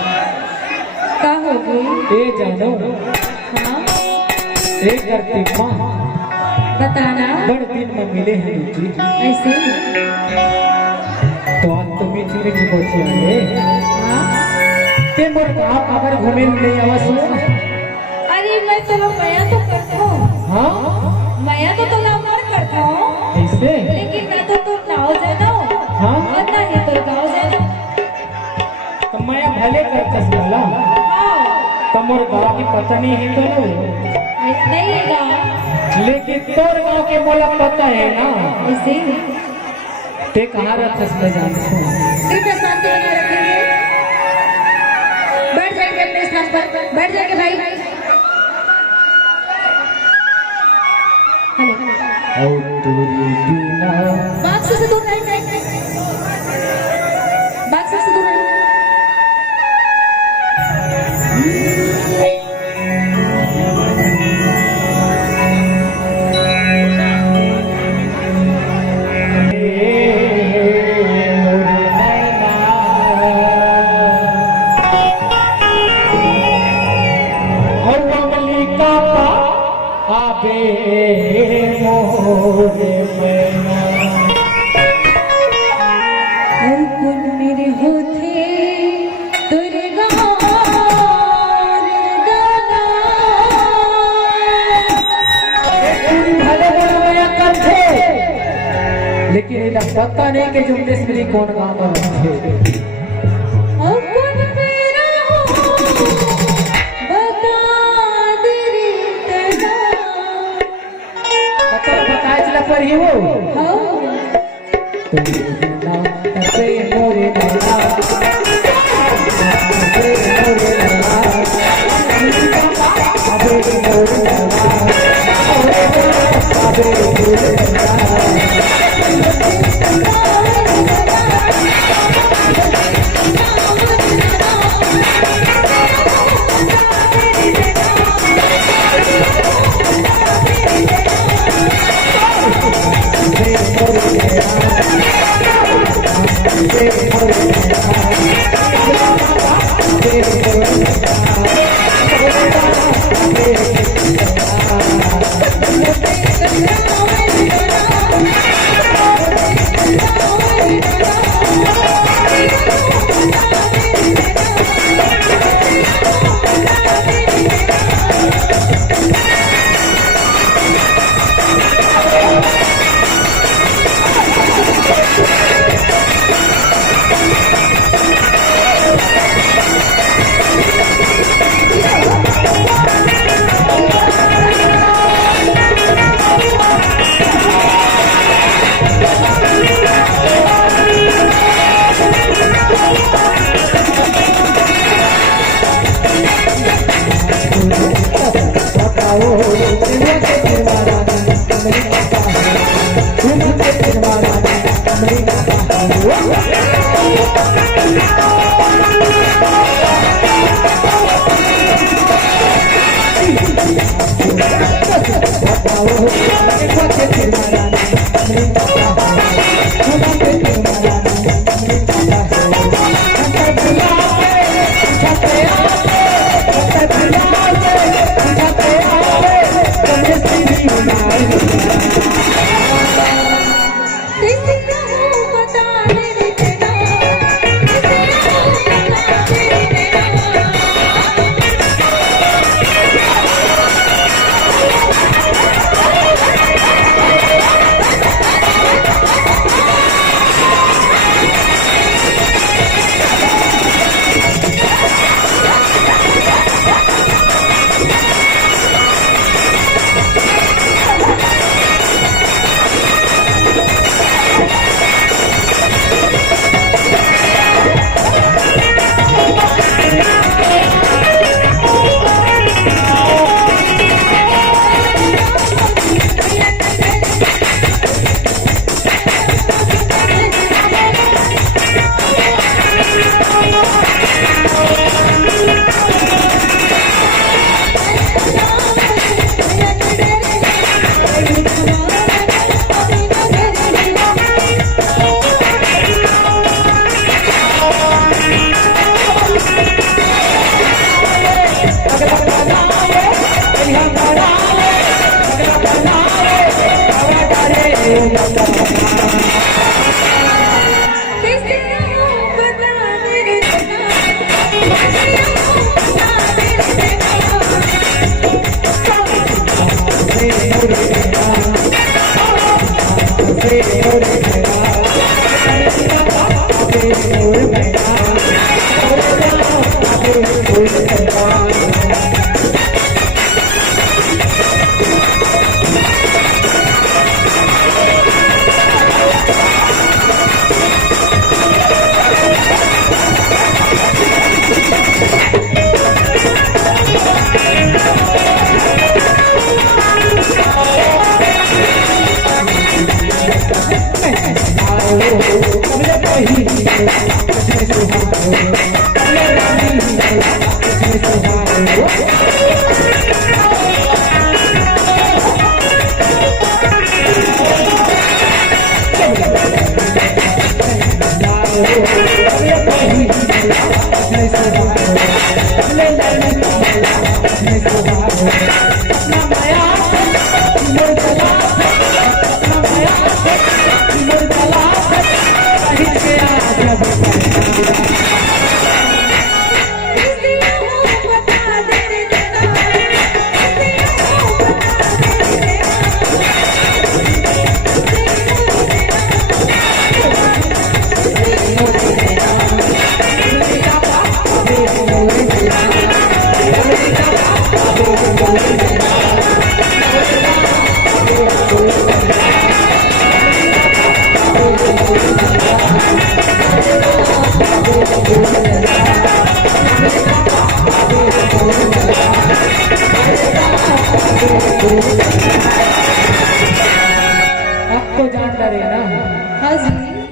क्या हो गई? ए जानो हाँ ए करती माँ बताना। बड़ दिन में मिले हैं जी ऐसे तो आज तो मीठी मीठी बोची आए हाँ? ते मोर गाँव अगर घूमे ले आवास अरे मैं तो मया तो करता हूँ। हाँ मया तो लामर करता हूँ, ऐसे लेकिन ना तो तुम गाँव जाना हो हाँ और ना ही तो गाँव जाना। तो मैं भले करता वाला हाँ तो मोर गाँव की पता नहीं है तो नहीं है गाँव लेकिन तोर गाँव के मोला पता है ना। ऐसे ते कहाँ रखस मैं जानता हूँ। कितना शांति बना रखेंगे। बैठ जाएंगे अपने स्थान पर, बैठ जाएंगे भाई। और तेरी बिना बाग से दूर रहेंगे, बाग से दूर रहेंगे। मेरे होते दुर्गा लेकिन इधर पता नहीं कि जुम्मेश मेरी कौन गाँव में रखे बताए चला पर ही वो मोरे नैना किसी को बता मेरे देना, किसी को बता मेरे देना। अब तो जान डरे ना। हाँ जी।